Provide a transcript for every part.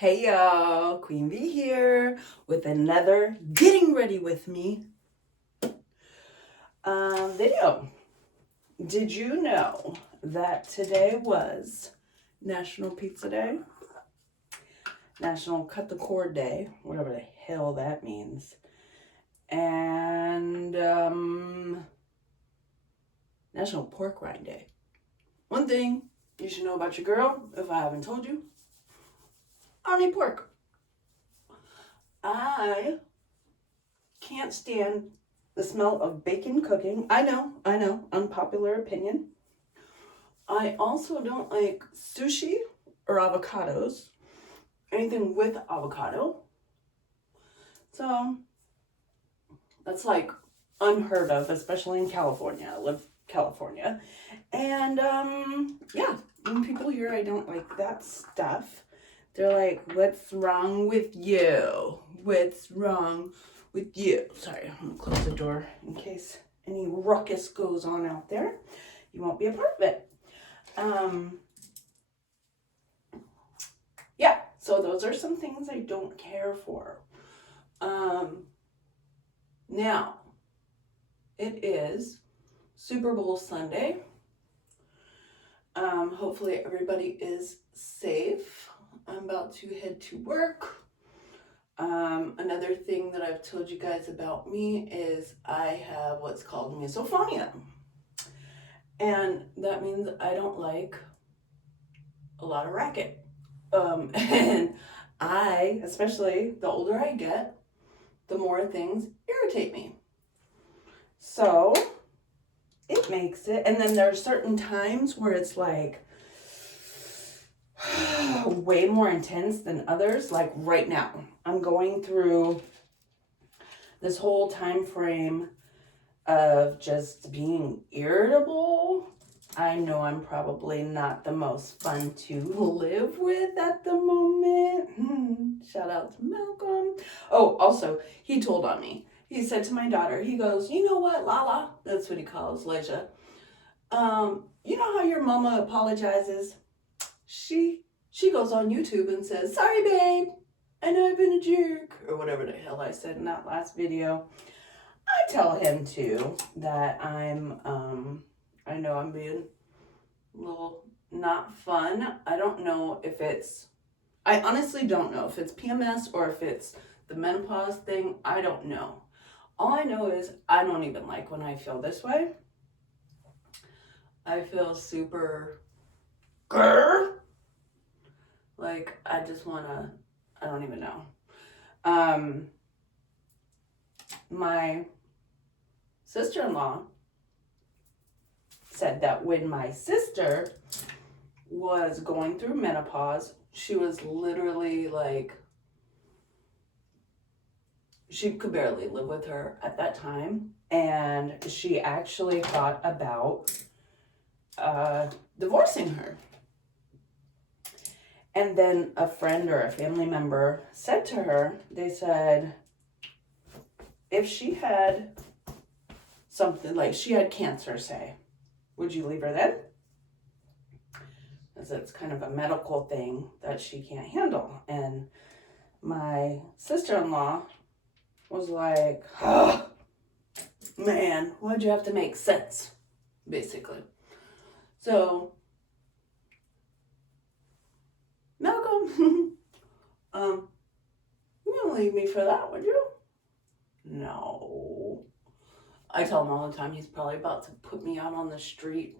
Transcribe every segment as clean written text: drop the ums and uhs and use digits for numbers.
Hey y'all, Queen V here with another Getting Ready With Me video. Did you know that today was National Pizza Day? National Cut the Cord Day, whatever the hell that means. And National Pork Rind Day. One thing you should know about your girl, if I haven't told you, I don't eat pork. I can't stand the smell of bacon cooking. I know, unpopular opinion. I also don't like sushi or avocados, anything with avocado. So that's like unheard of, especially in California. I live in California. And yeah, when people hear I don't like that stuff, they're like, what's wrong with you? What's wrong with you? Sorry, I'm gonna close the door in case any ruckus goes on out there. You won't be a part of it. Yeah, so those are some things I don't care for. Now, it is Super Bowl Sunday. Hopefully everybody is safe. I'm about to head to work. Another thing that I've told you guys about me is I have what's called misophonia. And that means I don't like a lot of racket. And I, especially the older I get, the more things irritate me. So it makes it, and then there are certain times where it's like way more intense than others. Like right now, I'm going through this whole time frame of just being irritable. I know I'm probably not the most fun to live with at the moment. Shout out to Malcolm. Oh, also, he told on me. He said to my daughter, he goes, you know what, Lala? That's what he calls Leisha. You know how your mama apologizes? She goes on YouTube and says, sorry, babe. I know I've been a jerk. Or whatever the hell I said in that last video. I tell him too that I know I'm being a little not fun. I honestly don't know if it's PMS or if it's the menopause thing. I don't know. All I know is I don't even like when I feel this way. I feel super grr. Like I don't even know. My sister-in-law said that when my sister was going through menopause, she was literally like, she could barely live with her at that time, and she actually thought about divorcing her. And then a friend or a family member said to her, they said, if she had something like she had cancer, say, would you leave her then? Because it's kind of a medical thing that she can't handle. And my sister-in-law was like, oh, man, why'd you have to make sense? Basically. So, Malcolm, you wouldn't leave me for that, would you? No. I tell him all the time he's probably about to put me out on the street.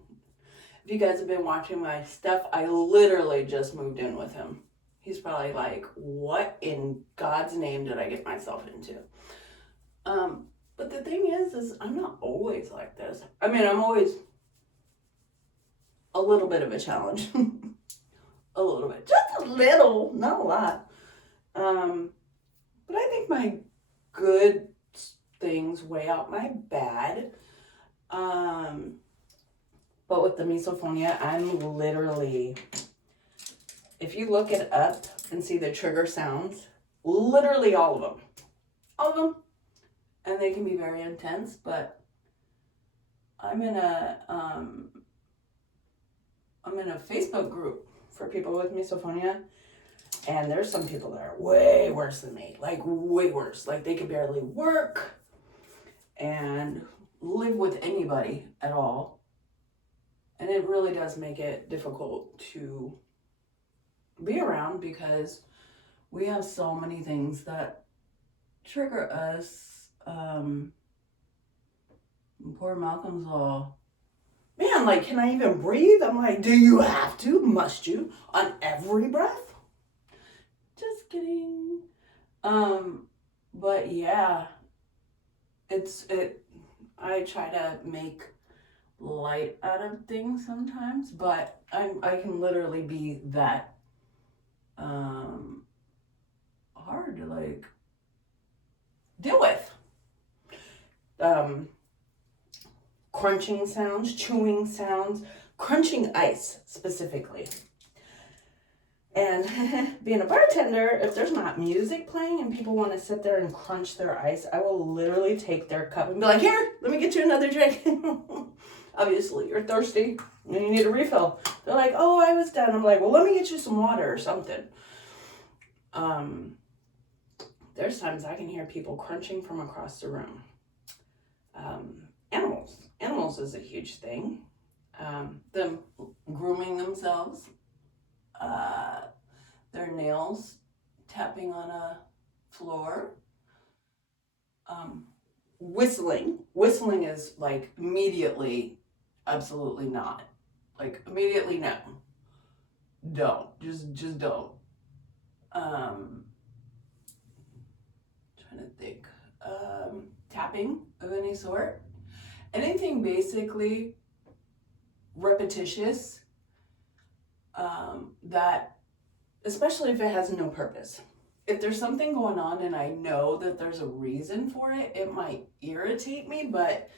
If you guys have been watching my stuff, I literally just moved in with him. He's probably like, what in God's name did I get myself into? But the thing is I'm not always like this. I mean, I'm always a little bit of a challenge. A little bit. Just a little, not a lot. But I think my good things weigh out my bad. But with the misophonia, I'm literally, if you look it up and see the trigger sounds, literally all of them, and they can be very intense. But I'm in a Facebook group for people with misophonia, And there's some people that are way worse than me, like way worse. Like they could barely work and live with anybody at all. And it really does make it difficult to be around because we have so many things that trigger us. Poor Malcolm's all, man, like, can I even breathe? I'm like, do you have to? Must you? On every breath? Just kidding. But yeah, I try to make light out of things sometimes, but I can literally be that hard to like deal with. Crunching sounds, chewing sounds, crunching ice specifically. And being a bartender, if there's not music playing and people want to sit there and crunch their ice, I will literally take their cup and be like, here, let me get you another drink. Obviously, you're thirsty and you need a refill. They're like, oh, I was done. I'm like, well, let me get you some water or something. There's times I can hear people crunching from across the room. Animals is a huge thing. Them grooming themselves, their nails tapping on a floor. Whistling is like immediately, absolutely not. Like immediately no. Don't. Just don't. Trying to think. Tapping of any sort. Anything basically repetitious, that, especially if it has no purpose. If there's something going on and I know that there's a reason for it, it might irritate me, but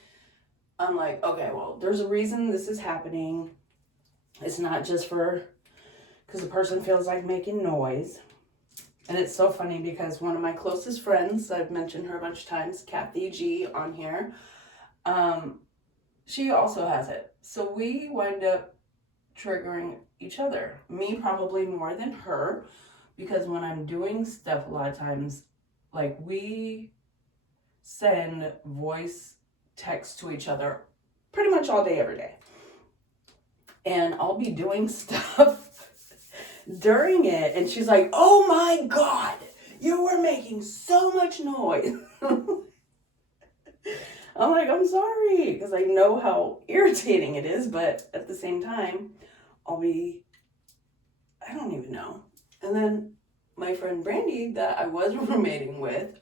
I'm like, okay, well, there's a reason this is happening. It's not just because the person feels like making noise. And it's so funny because one of my closest friends, I've mentioned her a bunch of times, Kathy G on here, she also has it. So we wind up triggering each other. Me probably more than her, because when I'm doing stuff, a lot of times, like we send voice texts to each other pretty much all day, every day. And I'll be doing stuff during it, and she's like, oh my God, you were making so much noise. I'm like, I'm sorry, because I know how irritating it is, but at the same time, I don't even know. And then my friend Brandy that I was roommating with,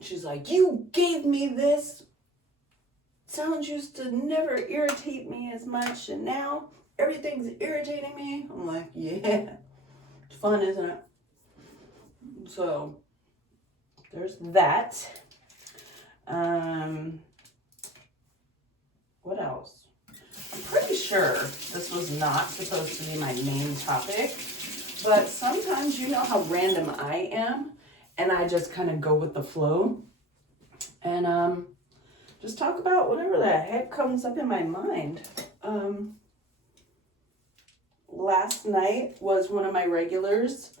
she's like, you gave me this. Sounds used to never irritate me as much, and now everything's irritating me. I'm like, yeah, it's fun, isn't it? So there's that. What else? I'm pretty sure this was not supposed to be my main topic, but sometimes you know how random I am, and I just kind of go with the flow, and just talk about whatever the heck comes up in my mind. Last night was one of my regulars'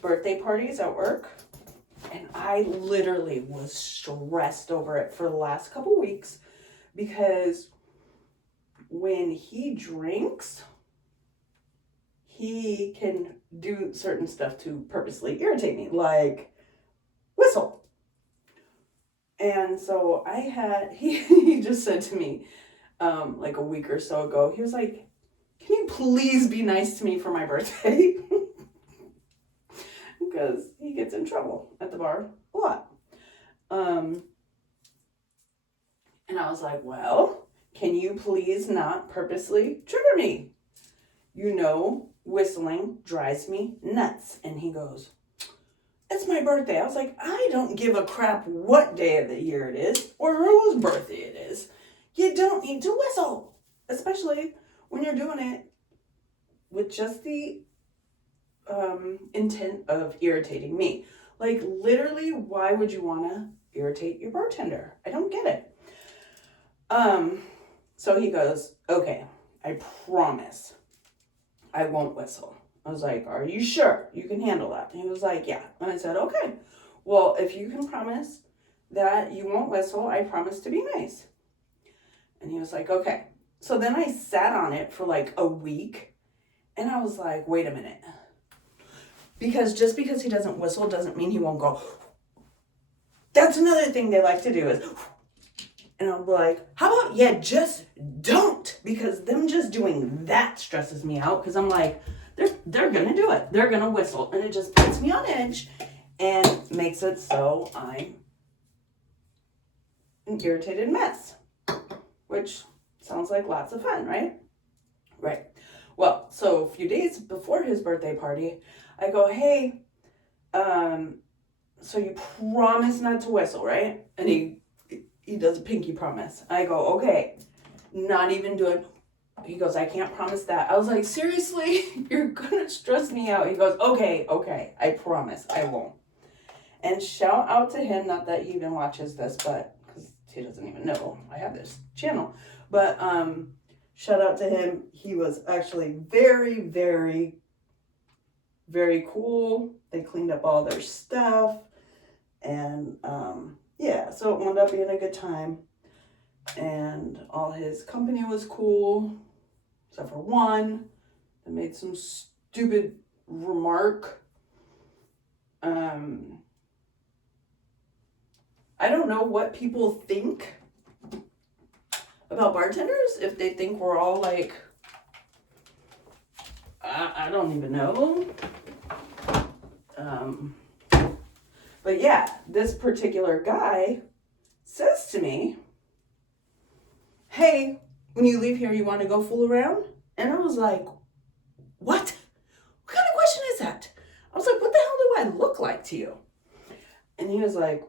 birthday parties at work, and I literally was stressed over it for the last couple weeks because when he drinks, he can do certain stuff to purposely irritate me, like whistle. And so he just said to me, like a week or so ago, he was like, can you please be nice to me for my birthday? Because he gets in trouble at the bar a lot. And I was like, well, can you please not purposely trigger me? You know, whistling drives me nuts. And he goes, it's my birthday. I was like, I don't give a crap what day of the year it is or whose birthday it is. You don't need to whistle, especially when you're doing it with just the intent of irritating me. Like, literally, why would you want to irritate your bartender? I don't get it. So he goes, okay, I promise I won't whistle. I was like, are you sure you can handle that? And he was like, yeah. And I said, okay. Well, if you can promise that you won't whistle, I promise to be nice. And he was like, okay. So then I sat on it for like a week. And I was like, wait a minute. Because just because he doesn't whistle doesn't mean he won't go. That's another thing they like to do is. And I'm like, how about just don't? Because them just doing that stresses me out. Because I'm like, they're going to do it. They're going to whistle. And it just puts me on edge and makes it so I'm an irritated mess. Which sounds like lots of fun, right? Right. Well, so a few days before his birthday party, I go, hey, so you promise not to whistle, right? And he does a pinky promise. I go, okay, not even doing. He goes, I can't promise that. I was like, seriously? You're gonna stress me out. He goes, okay, I promise I won't. And shout out to him, not that he even watches this, but because he doesn't even know I have this channel. But shout out to him. He was actually very, very, very cool. They cleaned up all their stuff. And yeah, so it wound up being a good time. And all his company was cool, except for one that made some stupid remark. I don't know what people think about bartenders, if they think we're all like, I don't even know. But yeah, this particular guy says to me, hey, when you leave here, you want to go fool around? And I was like, what? What kind of question is that? I was like, what the hell do I look like to you? And he was like,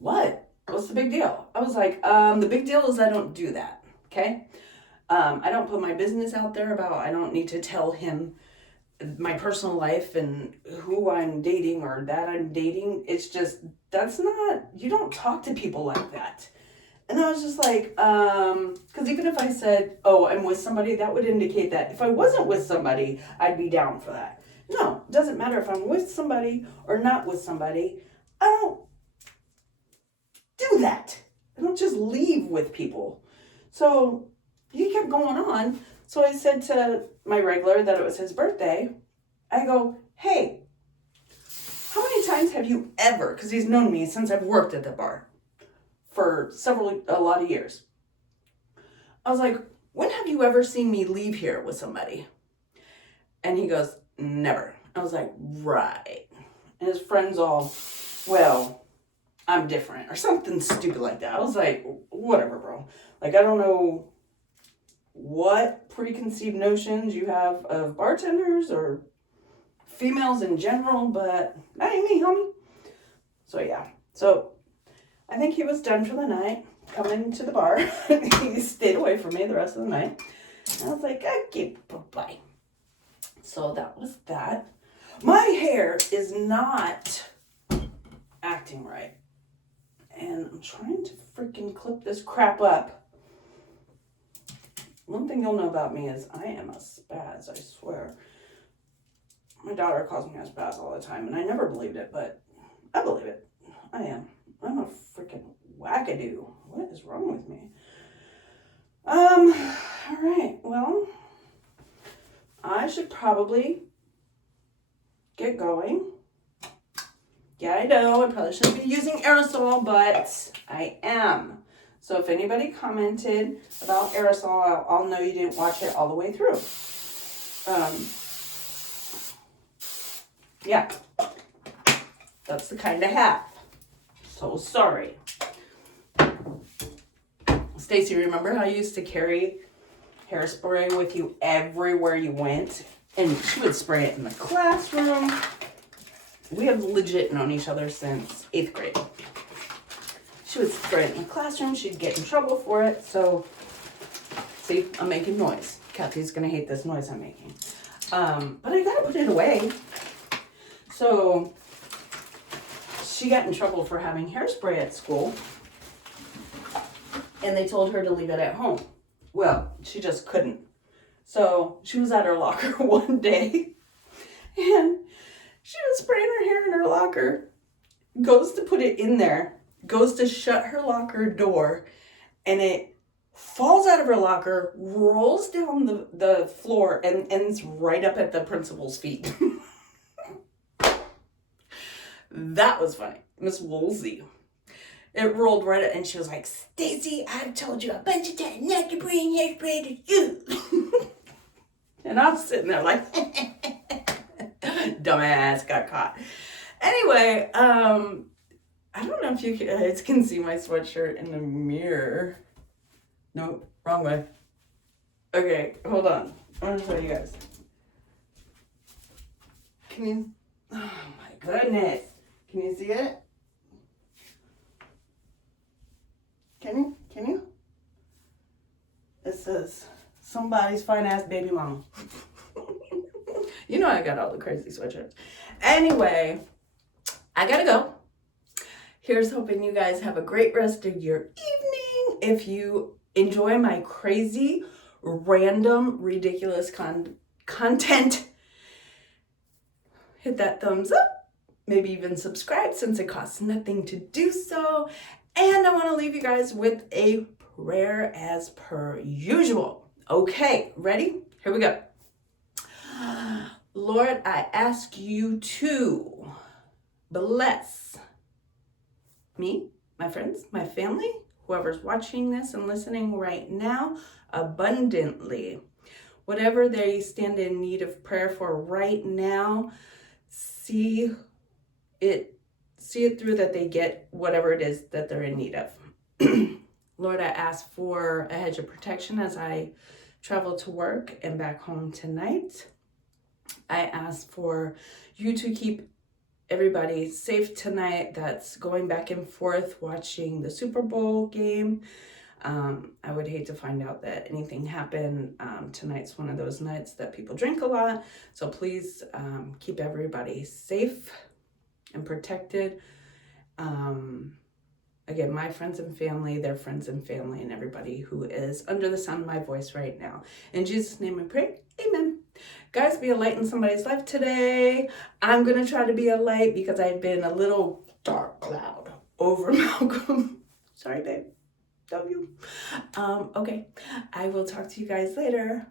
what? What's the big deal? I was like, the big deal is I don't do that, okay? I don't put my business out there about, I don't need to tell him my personal life and who I'm dating or that I'm dating. It's just, that's not, you don't talk to people like that. And I was just like, because even if I said, oh, I'm with somebody, that would indicate that if I wasn't with somebody, I'd be down for that. No, it doesn't matter if I'm with somebody or not with somebody. I don't do that. I don't just leave with people. So he kept going on. So I said to my regular that it was his birthday. I go, hey, how many times have you ever, because he's known me since I've worked at the bar for a lot of years. I was like, when have you ever seen me leave here with somebody? And he goes, never. I was like, right. And his friends all, well, I'm different or something stupid like that. I was like, whatever, bro. Like, I don't know what preconceived notions you have of bartenders or females in general, but that ain't me, homie. So yeah. So I think he was done for the night, coming to the bar. He stayed away from me the rest of the night. And I was like, okay, bye-bye. So that was that. My hair is not acting right. And I'm trying to freaking clip this crap up. One thing you'll know about me is I am a spaz, I swear. My daughter calls me a spaz all the time, and I never believed it, but I believe it. I am. I'm a freaking wackadoo. What is wrong with me? All right, well, I should probably get going. Yeah, I know, I probably shouldn't be using aerosol, but I am. So if anybody commented about aerosol, I'll know you didn't watch it all the way through. Yeah, that's the kind I have. So sorry. Stacy, remember how you used to carry hairspray with you everywhere you went? And she would spray it in the classroom. We have legit known each other since 8th grade. She would spray it in the classroom. She'd get in trouble for it. So, see, I'm making noise. Kathy's going to hate this noise I'm making. But I got to put it away. So, she got in trouble for having hairspray at school. And they told her to leave it at home. Well, she just couldn't. So she was at her locker one day and she was spraying her hair in her locker, goes to put it in there, goes to shut her locker door, and it falls out of her locker, rolls down the floor, and ends right up at the principal's feet. That was funny. Miss Woolsey. It rolled right up, and she was like, "Stacy, I've told you a bunch of times not to bring hairspray to school." And I was sitting there like, dumbass, got caught. Anyway, I don't know if you guys can see my sweatshirt in the mirror. No, wrong way. Okay, hold on. I'm gonna show you guys. Can you? Oh my goodness. Can you see it? Can you? It says, somebody's fine ass baby mama. You know I got all the crazy sweatshirts. Anyway, I gotta go. Here's hoping you guys have a great rest of your evening. If you enjoy my crazy, random, ridiculous content, hit that thumbs up. Maybe even subscribe since it costs nothing to do so. And I want to leave you guys with a prayer as per usual. Okay, ready? Here we go. Lord, I ask you to bless me, my friends, my family, whoever's watching this and listening right now, abundantly. Whatever they stand in need of prayer for right now, see it through, that they get whatever it is that they're in need of. Lord, I ask for a hedge of protection as I travel to work and back home tonight. I ask for you to keep everybody safe tonight that's going back and forth watching the Super Bowl game. I would hate to find out that anything happened. Tonight's one of those nights that people drink a lot. So please keep everybody safe and protected. Again, my friends and family, their friends and family, and everybody who is under the sound of my voice right now. In Jesus' name we pray, amen. Guys, be a light in somebody's life today. I'm going to try to be a light because I've been a little dark cloud over Malcolm. Sorry, babe. Love you. Okay, I will talk to you guys later.